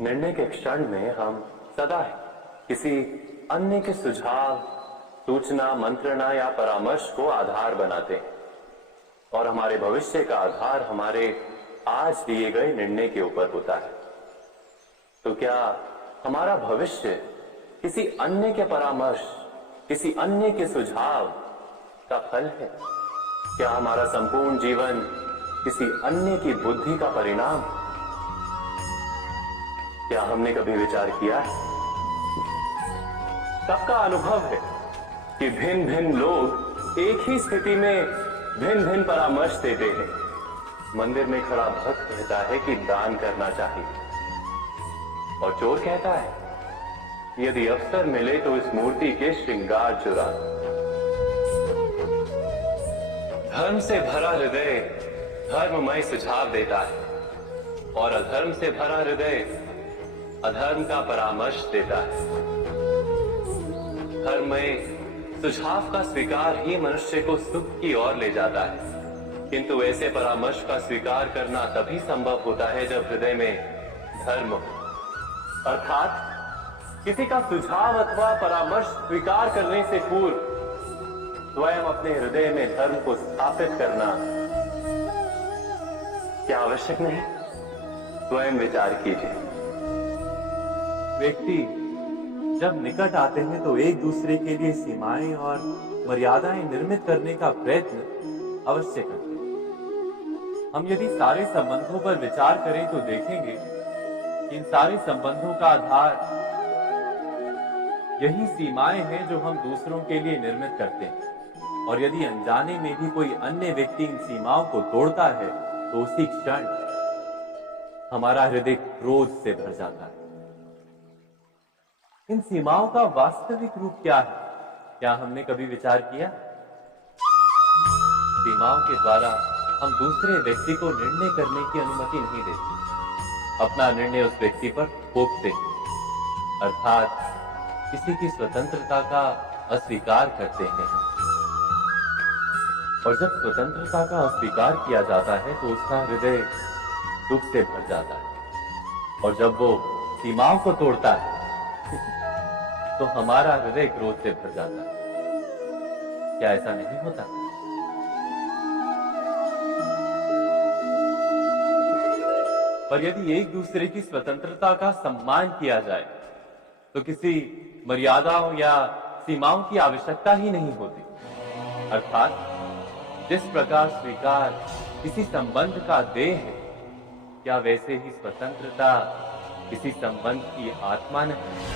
निर्णय के क्षण में हम सदा किसी अन्य के सुझाव, सूचना, मंत्रणा या परामर्श को आधार बनाते हैं और हमारे भविष्य का आधार हमारे आज लिए गए निर्णय के ऊपर होता है। तो क्या हमारा भविष्य किसी अन्य के परामर्श, किसी अन्य के सुझाव का फल है? क्या हमारा संपूर्ण जीवन किसी अन्य की बुद्धि का परिणाम? क्या हमने कभी विचार किया है? सबका अनुभव है कि भिन्न भिन्न लोग एक ही स्थिति में भिन्न भिन्न परामर्श देते हैं। मंदिर में खड़ा भक्त कहता है कि दान करना चाहिए और चोर कहता है यदि अवसर मिले तो इस मूर्ति के श्रृंगार चुरा। धर्म से भरा हृदय धर्ममय सुझाव देता है और अधर्म से भरा हृदय अधर्म का परामर्श देता है। धर्ममय सुझाव का स्वीकार ही मनुष्य को सुख की ओर ले जाता है, किंतु ऐसे परामर्श का स्वीकार करना तभी संभव होता है जब हृदय में धर्म हो। अर्थात किसी का सुझाव अथवा परामर्श स्वीकार करने से पूर्व स्वयं अपने हृदय में धर्म को स्थापित करना क्या आवश्यक नहीं? स्वयं विचार कीजिए। व्यक्ति जब निकट आते हैं तो एक दूसरे के लिए सीमाएं और मर्यादाएं निर्मित करने का प्रयत्न अवश्य करते हैं। हम यदि सारे संबंधों पर विचार करें तो देखेंगे कि इन सारे संबंधों का आधार यही सीमाएं हैं जो हम दूसरों के लिए निर्मित करते हैं। और यदि अनजाने में भी कोई अन्य व्यक्ति इन सीमाओं को तोड़ता है तो उसी क्षण हमारा हृदय क्रोध से भर जाता है। इन सीमाओं का वास्तविक रूप क्या है? क्या हमने कभी विचार किया? सीमाओं के द्वारा हम दूसरे व्यक्ति को निर्णय करने की अनुमति नहीं देते, अपना निर्णय उस व्यक्ति पर थोपते हैं, अर्थात किसी की स्वतंत्रता का अस्वीकार करते हैं। और जब स्वतंत्रता का अस्वीकार किया जाता है तो उसका हृदय दुख से भर जाता है और जब वो सीमाओं को तोड़ता है तो हमारा हृदय क्रोध से भर जाता है। क्या ऐसा नहीं होता? पर यदि एक दूसरे की स्वतंत्रता का सम्मान किया जाए तो किसी मर्यादाओं या सीमाओं की आवश्यकता ही नहीं होती। अर्थात जिस प्रकार स्वीकार किसी संबंध का देह है, क्या वैसे ही स्वतंत्रता किसी संबंध की आत्मा नहीं?